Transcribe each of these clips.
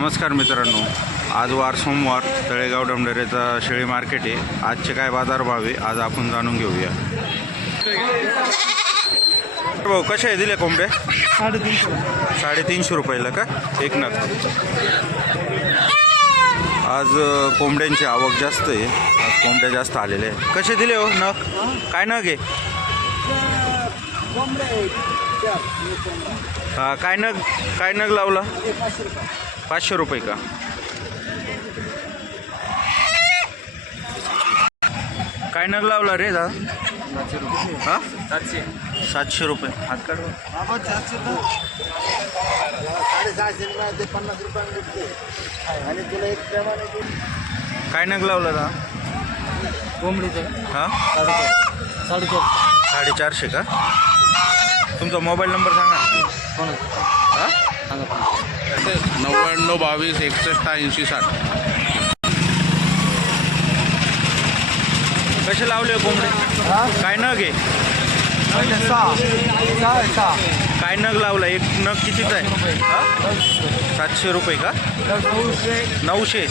नमस्कार मित्रांनो, आज वार सोमवार तळेगाव डमडरेचा शेळी मार्केट आहे. आजचे काय बाजारभाव आहे आज आपण जाणून घेऊया. भाऊ कसे आहे दिले कोंबड्या? 350 रुपयाला का एक नग. आज कोंबड्यांची आवक जास्त आहे, आज कोंबड्या जास्त आलेले आहे. कसे दिले हो नग? काय नग आहे? हां काय नग लावला? 500 रुपये का? काय नग लावला रे दादा? हां 700 रुपये. हात काढ. काय नग लावला दादा? कोंबडीचं हां 450 450 का? तुमचा मोबाईल नंबर सांगा. हां 99 22 61 80 60. कसे लावले कोंबडे? काय नग आहे? काय नग लावला? एक नग कितीचा आहे? हां 700 रुपये का? 900.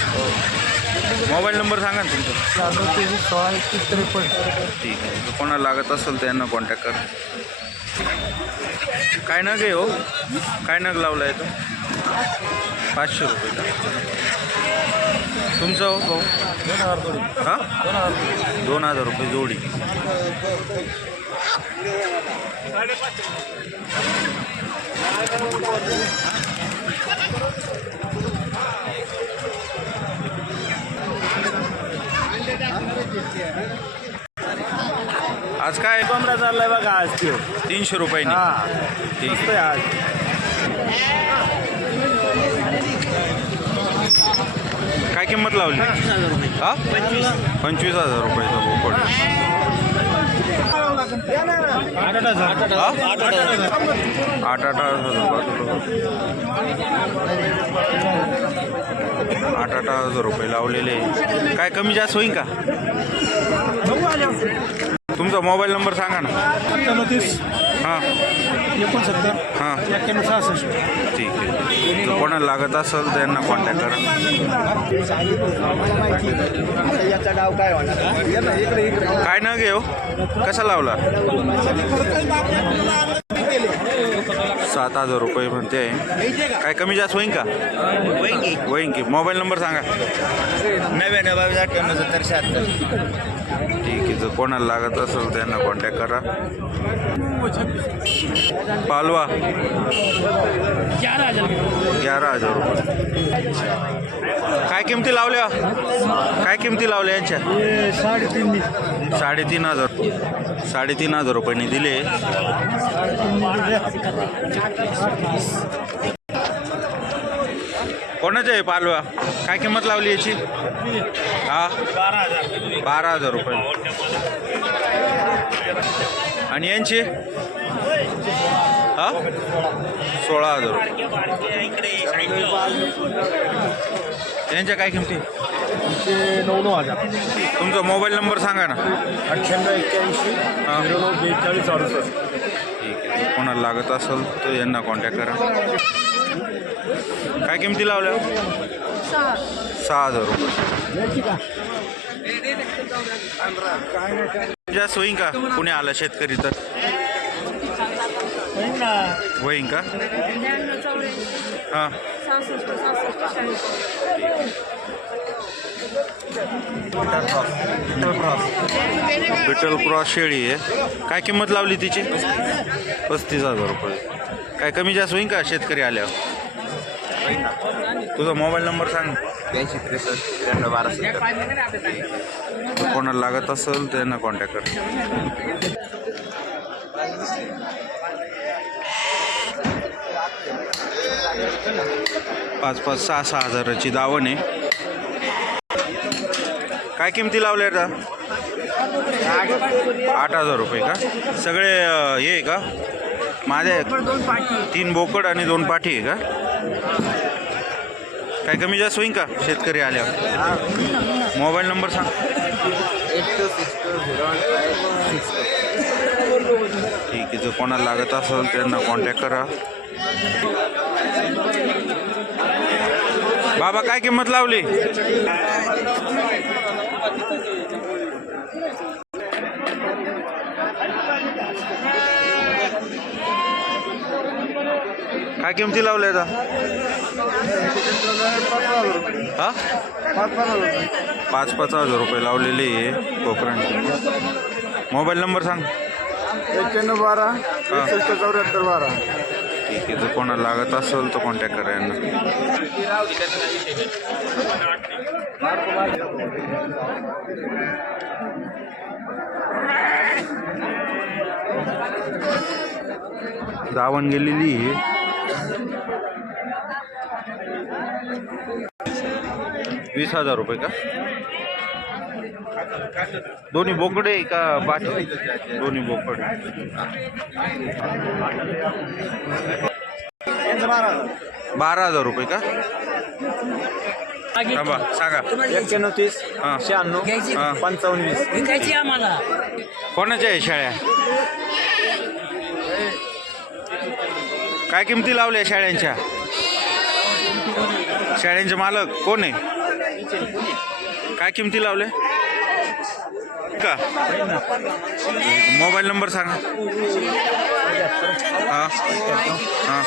मोबाईल नंबर सांगा ना तुमचा. ठीक आहे, कोणाला लागत असेल त्यांना कॉन्टॅक्ट करा. काय नग आहे हो? काय नग लावला आहे तो? 500 रुपये का? तुमचं हो भाऊ? हां 2000 रुपये जोडी. आज काय कोंबडा चाललाय बघा आज 300 रुपयाने. ठीक आहे. आज काय किंमत लावली? हां 25,000 रुपयाचा बोकड. आठ 8,000 रुपये लावलेले. काय कमी जास्त होईल का? तुमचा मोबाईल नंबर सांगा ना. 38 हां 69 हां 91 ठीक आहे. जर कोणाला लागत असेल त्यांना कॉन्टॅक्ट करा. याचा डाव काय होणार? काय न घेऊ? कसा लावला? 7,000 रुपये म्हणते आहे. काय कमी जास्त होईन का? होईन की. मोबाईल नंबर सांगा. 99 22 78 76. ठीक आहे, जर कोणाला लागत असेल त्यांना कॉन्टॅक्ट करा. पालवा 11,000 रुपये. काय किमती लावल्या? काय किमती लावल्या यांच्या? 3,500 रुपयांनी दिले. कोणाचे आहे पालवा? काय किंमत लावली याची? हा 12,000 रुपये. आणि यांची? हा 16,000 रुपये. यांच्या काय किमती? 9,000. तुमचा मोबाईल नंबर सांगा ना. 98 81 09 42 68. ठीक आहे, कोणाला लागत असेल तर यांना कॉन्टॅक्ट करा. काय किमती लावल्या? 6,000 रुपये. जास्त होईन का? कुणी आलं शेतकरी तर होईन का? हां बिटल क्रॉस शेळी आहे. काय किंमत लावली तिची? 35,000 रुपये. काय कमी जास्त होईन का शेतकरी आल्यावर? तुझा मोबाईल नंबर सांग. 83 63 12. कोणाला लागत असेल त्यांना कॉन्टॅक्ट कर. पाच 6 हजाराची दावण आहे. काय किमती लावल्या का? 8,000 रुपये का? सगळे हे आहे का? माझे 3 बोकड आणि 2 पाठी आहे का? काय कमी जास्त होईन का शेतकरी आल्यावर? मोबाईल नंबर सांग. 82620156. ठीक आहे, जर कोणाला लागत असेल त्यांना कॉन्टॅक्ट करा. बाबा काय किंमत लावली? काय किमती लावल्या आता? हा 5,000 रुपये लावलेले आहे कोकरांचे. मोबाईल नंबर सांग. 9112 7412. ठीक आहे, जर कोणाला लागत असेल तर कॉन्टॅक्ट करा यांना. दावण गेलेली आहे. 20,000 रुपये का? दोन्ही बोकडे का बाकी? दोन्ही बोकडे. 12,000 रुपये का? थांबा सांगा. 9130 हां 96 हां 5520. कोणाच्या आहे शाळ्या? काय किमती लावल्या शाळ्यांच्या? शाळ्यांचे मालक कोण आहे? काय किमती लावल्या का? मोबाईल नंबर सांगा. हां हां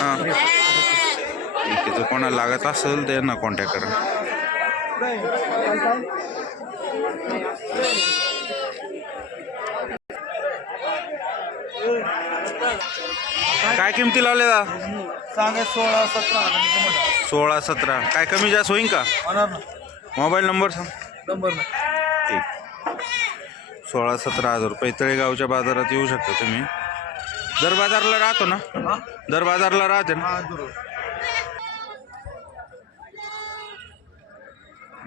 हां ठीक आहे, जर कोणाला लागत असेल त्यांना कॉन्टॅक्ट करा. काय किमती लावल्या? सांगा 16-17. काय कमी जास्त होईन का? मोबाईल नंबर सांग. नंबर ठीक. 16-17,000 रुपये. तळेगावच्या बाजारात येऊ शकता तुम्ही. दर बाजारला राहतो ना? दर बाजारला राहते ना?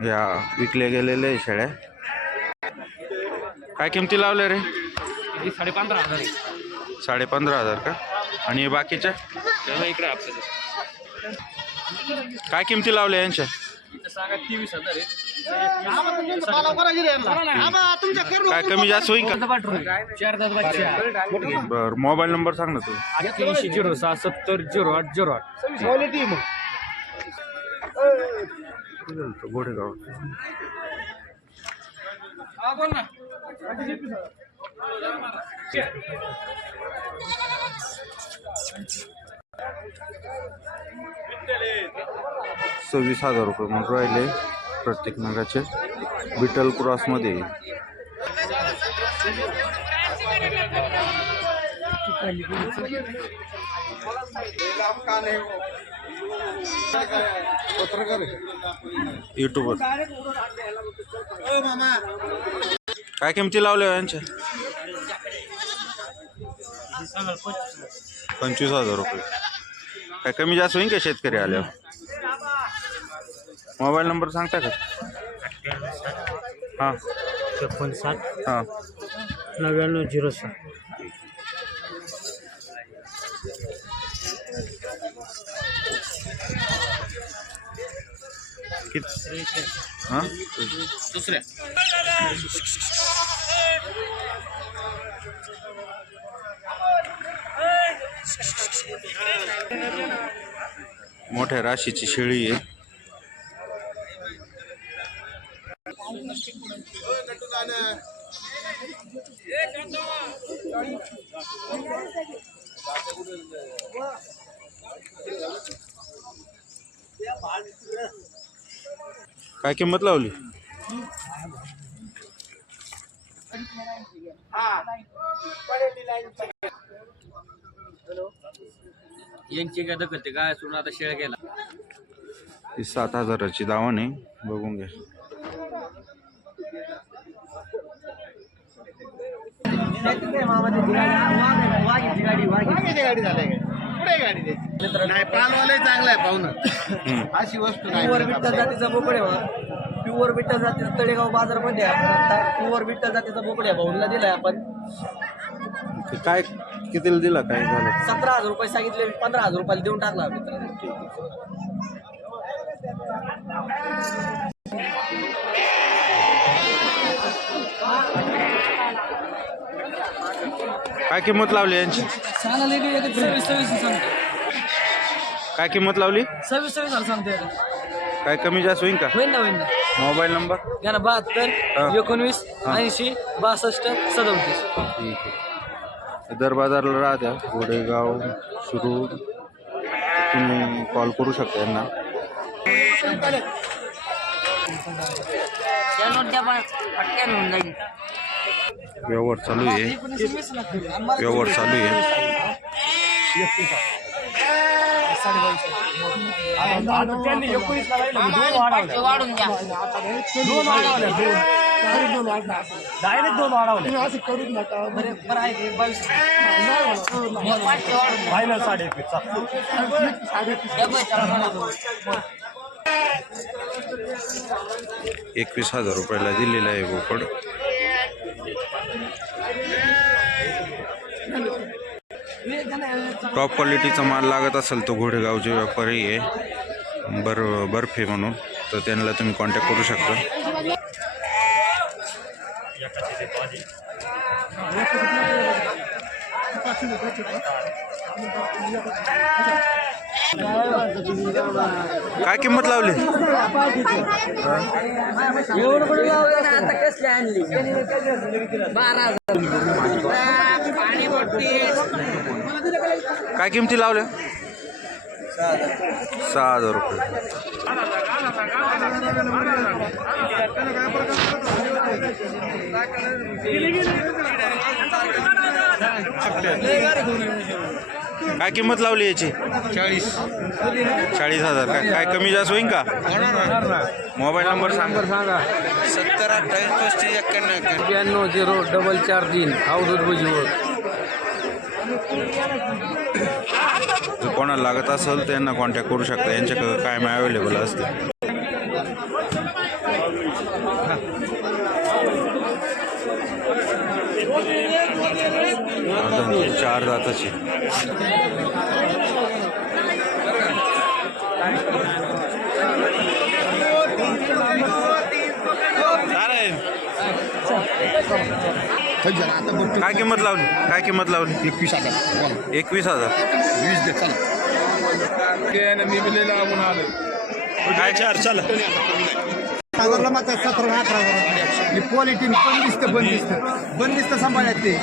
या विकल्या गेलेल्या शेळ्या. काय किमती लावल्या रे? 15,500. 15,500 का? आणि बाकीच्या काय किमती लावल्या यांच्या? सांगा 23,000. काय कमी जास्त होईल का? बर, मोबाईल नंबर सांग ना तू. 8806700808. गोडेगाव. ₹26,000 म्हणून राहिले प्रत्येक नगाचे. विठ्ठल क्रॉसमध्ये. युट्यूबवर काय किमती लावल्या यांच्या? 25,000 रुपये. काय कमी जास्त होईल का शेतकरी आल्यावर? मोबाईल नंबर सांगता का? हां 57 हां 9906. किती? हां दुसऱ्या मोठ्या राशीची शेळी आहे. काय किंमत लावली? यांची काय दखल ते काय सोडून आता शेळ गेला. 7,000ची दावण आहे, बघून घ्या. नाही पालवाला चांगला आहे पाहुणं. अशी वस्तू नाही. प्युअर विठ्ठल जातीचा बोकडे प्युअर विठ्ठल जातीचा तळेगाव बाजारमध्ये प्युअर विठ्ठल जातीचा बोकडे भाऊला दिलाय आपण. काय कितीला दिला? काय झालं? 17,000 रुपये सांगितले, 15,000 रुपयाला देऊन टाकला मित्रांनो. काय किंमत लावली यांची? सांगायला 26,000 सांगतो. काय किंमत लावली? 26,000 सांगतो. काय कमी जास्त होईल का? होईन ना. Mobile number? घ्या ना 72 हा. 19 80 62 37. ठीक आहे. दर बाजारला राहत्या गोडेगाव सुरू, तुम्ही कॉल करू शकता यांना. व्यवहार चालू आहे. वाढून द्या. डायरेक्ट 2 वाढवले. फायनल 21,000 रुपयाला दिलेला आहे बोकड. टॉप क्वालिटीचा माल लागत असेल तो घोडेगावचे व्यापारी आहे बर्फे म्हणून, तर त्यांना तुम्ही कॉन्टॅक्ट करू शकता. काय किंमत लावली? काय किमती लावल्या? 6,000 रुपये. काय किंमत लावली याची? 40,000. काय कमी जास्त होईल का? मोबाईल नंबर सांगा. 70 28 35 91 92 0443 अवधूत भुजबळ. जर कोणाला लागत असेल त्यांना कॉन्टॅक्ट करू शकता. यांच्याकडे कायम अवेलेबल असते. चार दाताची. काय किंमत लावली? 21,000. 20 दे चला. काय 4 चला. साधारण मात्र 17-18 क्वालिटी बंदिस्त सांभाळत ते.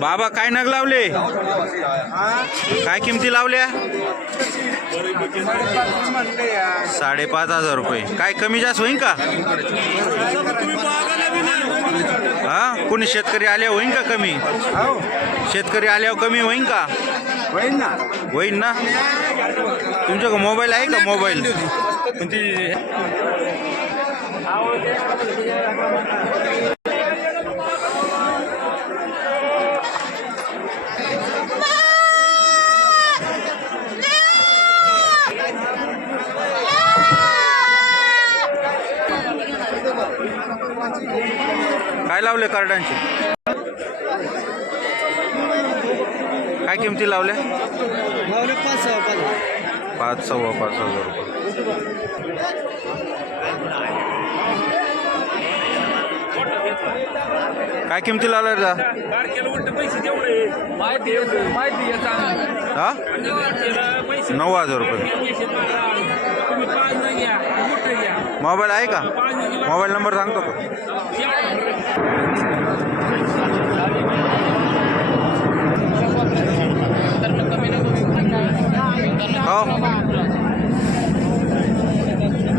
बाबा काय नग लावले? काय किमती लावल्या? 5,500 रुपये. काय कमी जास्त होईन का? हा, कोणी शेतकरी आल्यावर होईन का कमी? शेतकरी आल्यावर कमी होईन का? होईन ना. तुमच्याकडे मोबाईल आहे का? मोबाईल काय लावले कार्डांचे? काय किमती लावल्या? 5,000 रुपये. काय किमती लावल्या दा? हा, 9,000 रुपये. मोबाईल आहे का? मोबाईल नंबर सांगतो का? हो.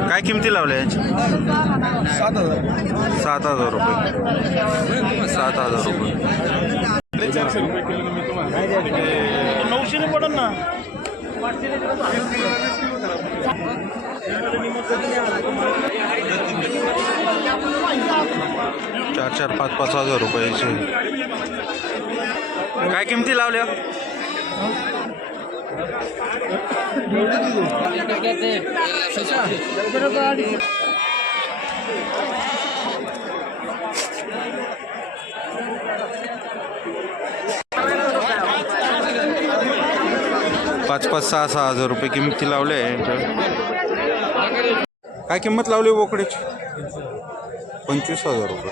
काय किमती लावल्या याची? 7,000 रुपये. 7,000 रुपये. 900 पडन ना. 4,000 5,000 रुपयाचे. काय किमती लावल्या? पाच 6,000 रुपये किमती लावले. काय किंमत लावली बोकड्याची? 25,000 रुपये.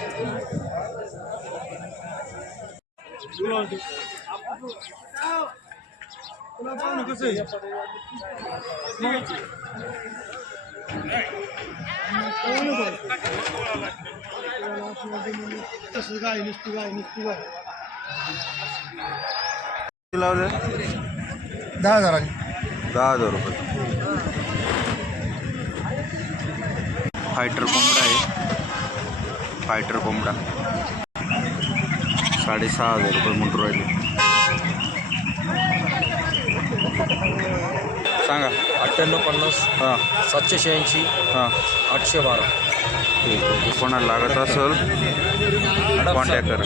किती लावले 10,000 10,000 रुपये. फायटर कोंबडा आहे. फायटर कोंबडा 6,500 रुपये म्हणून राहिले. सांगा. 9850 हां 786 हां 812. ठीक आहे. कोणाला लागत असेल कॉन्टॅक्ट करा.